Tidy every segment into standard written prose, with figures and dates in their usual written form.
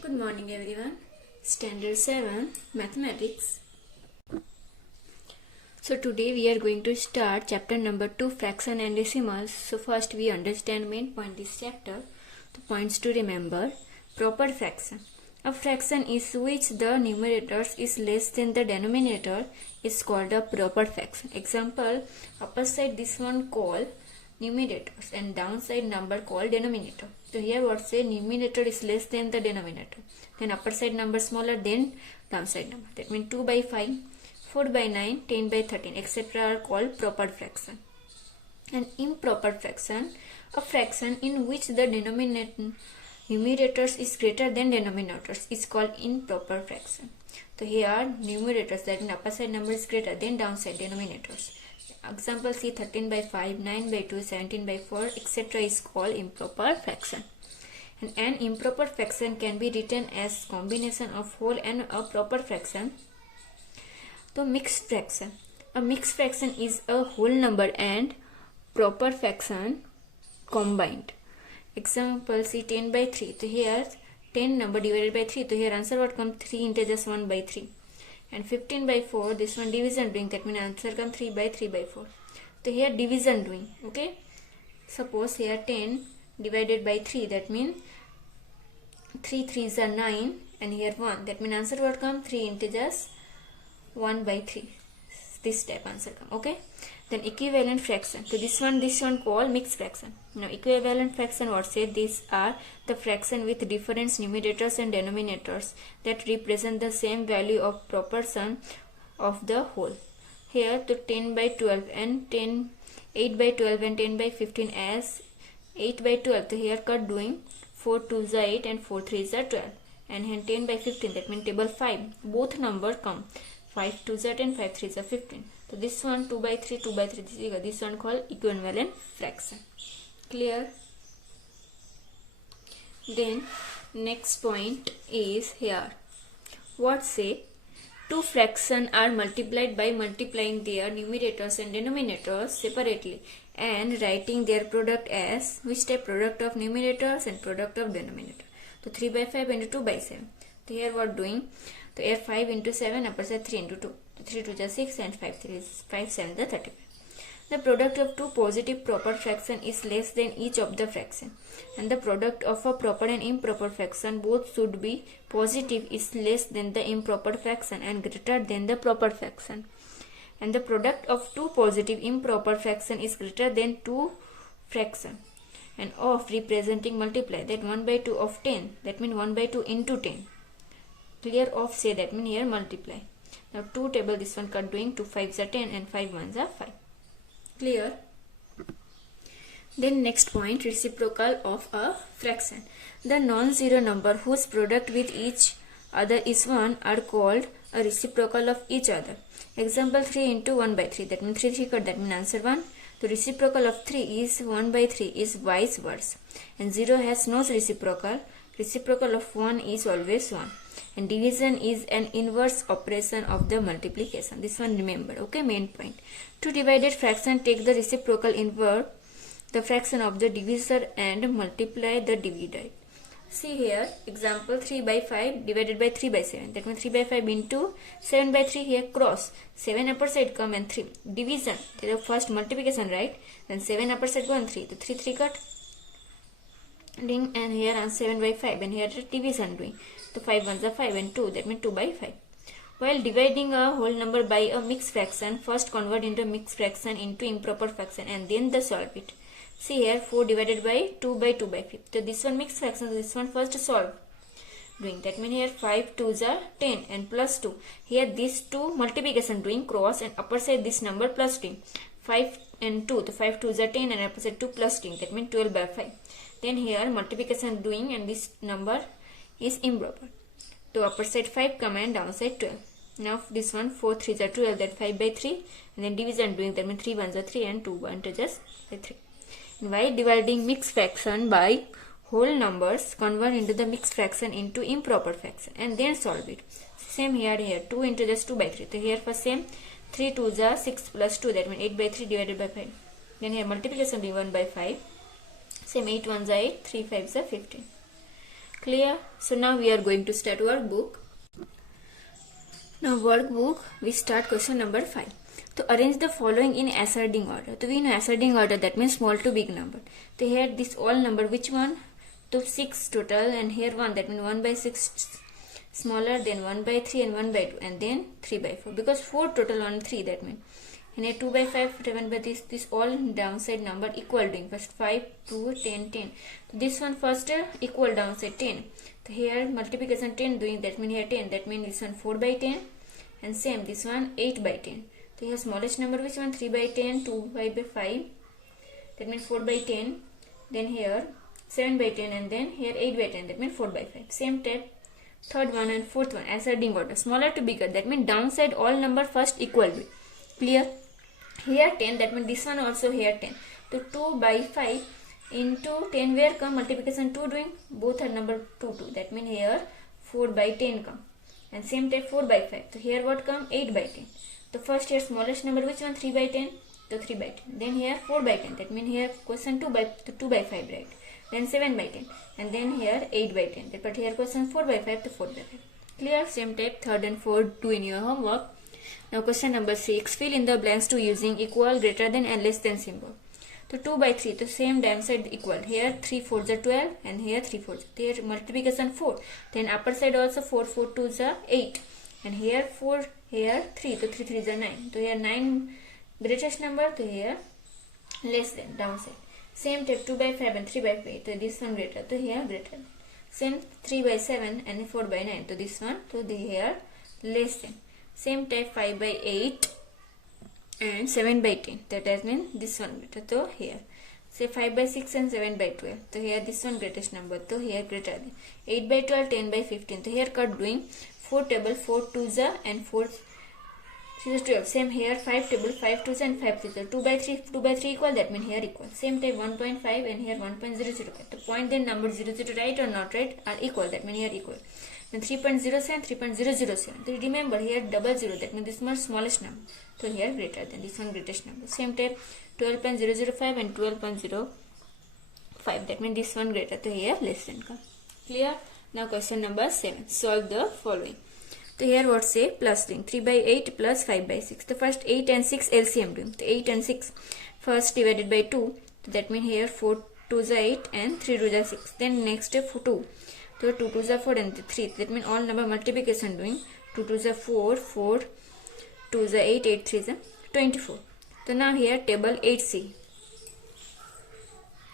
Good morning everyone. Standard 7 Mathematics. So today we are going to start chapter number 2 Fraction and Decimals. So first we understand main point this chapter. The points to remember. Proper fraction. A fraction is which the numerator is less than the denominator is called a proper fraction. Example, upper side this one called numerators and downside number called denominator. So here what say numerator is less than the denominator. Then upper side number smaller than downside number. That means 2 by 5, 4 by 9, 10 by 13 etc. are called proper fraction. An improper fraction, a fraction in which the numerators is greater than denominators is called improper fraction. So here numerators, that means upper side number is greater than downside denominators. Example C 13 by 5, 9 by 2, 17 by 4 etc. is called improper fraction. And an improper fraction can be written as combination of whole and a proper fraction. So mixed fraction. A mixed fraction is a whole number and proper fraction combined. Example C 10 by 3. So here 10 number divided by 3. So here answer what comes 3 integers 1 by 3. And 15 by 4, this one division doing, that means answer come 3 by 3 by 4. So here division doing, okay. Suppose here 10 divided by 3, that means 3 3s are 9 and here 1, that means answer what come 3 integers 1 by 3. This type answer come, okay. Then equivalent fraction. So this one called mixed fraction. Now equivalent fraction what say, these are the fraction with different numerators and denominators that represent the same value of proportion of the whole. Here to 10 by 12 and 8 by 12 and 10 by 15 as 8 by 12. So here cut doing 4 2s are 8 and 4 3s are 12. And here 10 by 15, that means table 5. Both number come 5 2s are 10, 5 3s are 15. So this one 2 by 3, 2 by 3, this one called equivalent fraction. Clear? Then next point is here. What say? Two fractions are multiplied by multiplying their numerators and denominators separately and writing their product as which type? Product of numerators and product of denominator. So 3 by 5 into 2 by 7. So here what doing? So here 5 into 7, upper side 3 into 2. 3 2 is 6 and 5 3 is 5 7 is 35. The product of two positive proper fraction is less than each of the fraction, and the product of a proper and improper fraction both should be positive is less than the improper fraction and greater than the proper fraction, and the product of two positive improper fraction is greater than two fraction, and of representing multiply, that 1 by 2 of 10, that means 1 by 2 into 10. Clear? Of say, that means here multiply. Now 2 table, this one cut doing 2 5s are 10 and 5 1s are 5. Clear? Then next point, reciprocal of a fraction. The non-zero number whose product with each other is 1 are called a reciprocal of each other. Example 3 into 1 by 3, that means 3 3 cut, that means answer 1. The reciprocal of 3 is 1 by 3 is vice versa, and 0 has no reciprocal. Reciprocal of 1 is always 1. And division is an inverse operation of the multiplication. This one remember, okay, main point. Two divided fraction take the reciprocal invert the fraction of the divisor and multiply the divided. See here, example 3 by 5 divided by 3 by 7. That means 3 by 5 into 7 by 3, here cross. 7 upper side come and 3. Division, the first multiplication, right? Then 7 upper side go and 3. The 3 3 cut. Ding, and here on 7 by 5 and here division doing. So 5 1s are 5 and 2, that means 2 by 5. While dividing a whole number by a mixed fraction, first convert into mixed fraction into improper fraction and then the solve it. See here 4 divided by 2 by 2 by 5. So this one mixed fraction, so this one first solve. Doing, that means here 5 2s are 10 and plus 2. Here these two multiplication doing cross and upper side this number plus 10. 5 and 2, the 5 2s are 10 and upper side 2 plus 10, that means 12 by 5. Then here multiplication doing and this number is improper. To upper side 5 come and downside 12. Now this one 4 3s are 12, that 5 by 3, and then division doing, that means 3 1s are 3 and 2 integers by 3. And while dividing mixed fraction by whole numbers, convert into the mixed fraction into improper fraction and then solve it. Same here 2 integers 2 by 3. So here for same 3 2s are 6 plus 2, that means 8 by 3 divided by 5. Then here multiplication doing 1 by 5. Same 8 1s are 8, 3 5s are 15. Clear? So now we are going to start workbook. Now workbook, we start question number 5. To arrange the following in ascending order. So we know ascending order, that means small to big number. So here this all number, which one? To 6 total, and here 1, that means 1 by 6 smaller, then 1 by 3 and 1 by 2, and then 3 by 4. Because 4 total on 3, that means. And here 2 by 5, 7 by this all downside number equal doing. First 5, 2, 10, 10. So this one first equal downside 10. So here multiplication 10 doing, that means here 10. That means this one 4 by 10. And same this one 8 by 10. So here smallest number which one? 3 by 10, 2 by 5. That means 4 by 10. Then here 7 by 10, and then here 8 by 10. That means 4 by 5. Same type. Third one and fourth one ascending order. Smaller to bigger. That means downside all number first equal be. Clear? Here 10, that means this one also here 10. So 2 by 5 into 10 where come multiplication 2 doing, both are number 2 2. That means here 4 by 10 come. And same type 4 by 5. So here what come? 8 by 10. The first here smallest number which one? 3 by 10. So 3 by 10. Then here 4 by 10. That means here question 2 by 5, right? Then 7 by 10. And then here 8 by 10. But here question 4 by 5 to 4 by 5. Clear? Same type third and fourth do in your homework. Now question number 6. Fill in the blanks to using equal, greater than and less than symbol. So 2 by 3. The same downside equal. Here 3 4s are 12 and here 3 4s. There multiplication 4. Then upper side also 4 4 2s are 8. And here 4, here 3. So 3 3s are 9. So here 9 greatest number. So here less than downside. Same type 2 by 5 and 3 by 5. So this one greater. So here greater. Same 3 by 7 and 4 by 9. So this one. So they here less than. Same type 5 by 8 and 7 by 10. That means this one greater. So here. Say 5 by 6 and 7 by 12. So here this one greatest number. So here greater than. 8 by 12, 10 by 15. So here cut doing 4 table, 4 2s and 4 3 is 12. Same here 5 table, 5 2s and 5 3s. 2 by 3 equal. That means here equal. Same type 1.5 and here 1.005. The point then number 0 0 right or not right are equal. That means here equal. Then 3.07, 3.007. So remember here double 0. That means this one smallest number. So here greater than this one greatest number. Same type 12.005 and 12.05. That means this one greater. So here less than come. Clear? Now question number 7. Solve the following. So here what say? Plus doing 3 by 8 plus 5 by 6. The first 8 and 6 LCM doing. So 8 and 6 first divided by 2. So that means here 4 2s are 8 and 3 2s are 6. Then next 2. So 2 2s are 4 and 3. That means all number multiplication doing. 2 2s are 4, 4 2s are 8, 8 3s are 24. So now here table 8C.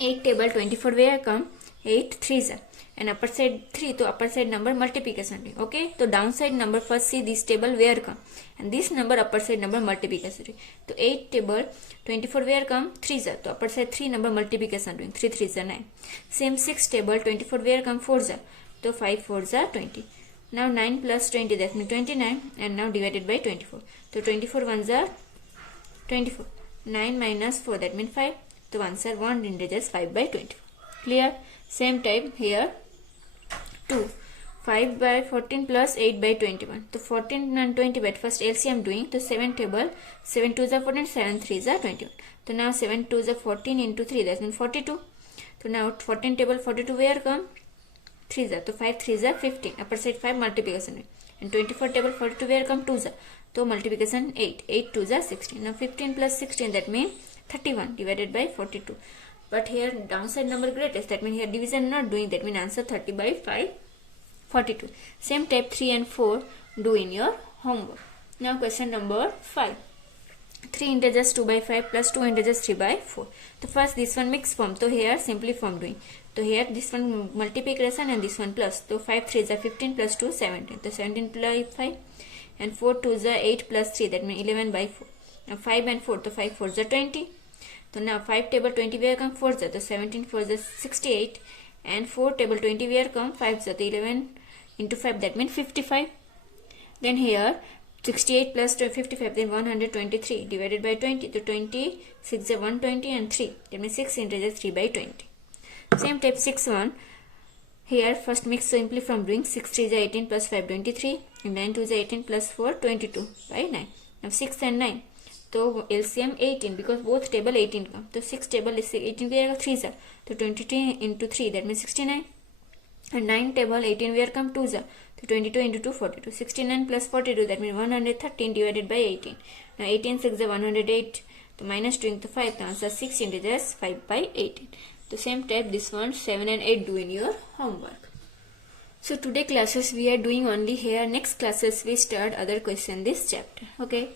8 table 24 where come? 8 3s are. And upper side 3 to upper side number multiplication doing. Okay. So downside number first see this table where come. And this number upper side number multiplication doing. So 8 table 24 where come? 3s are. So upper side 3 number multiplication doing. 3 3s are 9. Same 6 table 24 where come? 4s are. So 5 4s are 20. Now 9 plus 20, that means 29, and now divided by 24. So 24 ones are 24. 9 minus 4, that means 5. So ones are 1 integers 5 by 24. Clear? Same type here 2. 5 by 14 plus 8 by 21. So 14 and 20 by first LCM doing. So 7 table 7 2s are 14, 7 3s are 21. So now 7 2s are 14 into 3, that means 42. So now 14 table 42 where come? 3s are. So 5 3s are 15. Upper side 5 multiplication. And 24 table 42 where come? 2s are. So multiplication 8. 8 2s are 16. Now 15 plus 16, that means 31 divided by 42. But here downside number greatest. That means here division not doing. That means answer 30 by 5, 42. Same type 3 and 4 do in your homework. Now question number 5. 3 integers 2 by 5 plus 2 integers 3 by 4. So first this one mixed form. So here simply form doing. So here this one multiplication and this one plus. So 5 3s are 15 plus 2 17. So 17 plus 5 and 4 2s are 8 plus 3. That means 11 by 4. Now 5 and 4. So 5 4s are 20. So now 5 table 20 where come 4s are. So 17 4s are 68. And 4 table 20 where come 5s are. So 11 into 5, that means 55. Then here 68 plus 55, then 123 divided by 20. So 26 are 120 and 3. That means 6 integers 3 by 20. Same type 6 1. Here first mix simply from doing 6 3 is 18 plus 5 23. And 9 2 is 18 plus 4 22 by 9. Now 6 and 9. So LCM 18 because both table 18 come. So 6 table is 18 where 3s are. So 22 into 3, that means 69. And 9 table 18 where come 2s are. So 22 into 2 42. 69 plus 42, that means 113 divided by 18. Now 18 6 is 108. So minus 2 into 5, the answer 6 integers 5 by 18. The same type this one 7 and 8 do in your homework. So today classes we are doing only here. Next classes we start other question this chapter. Okay.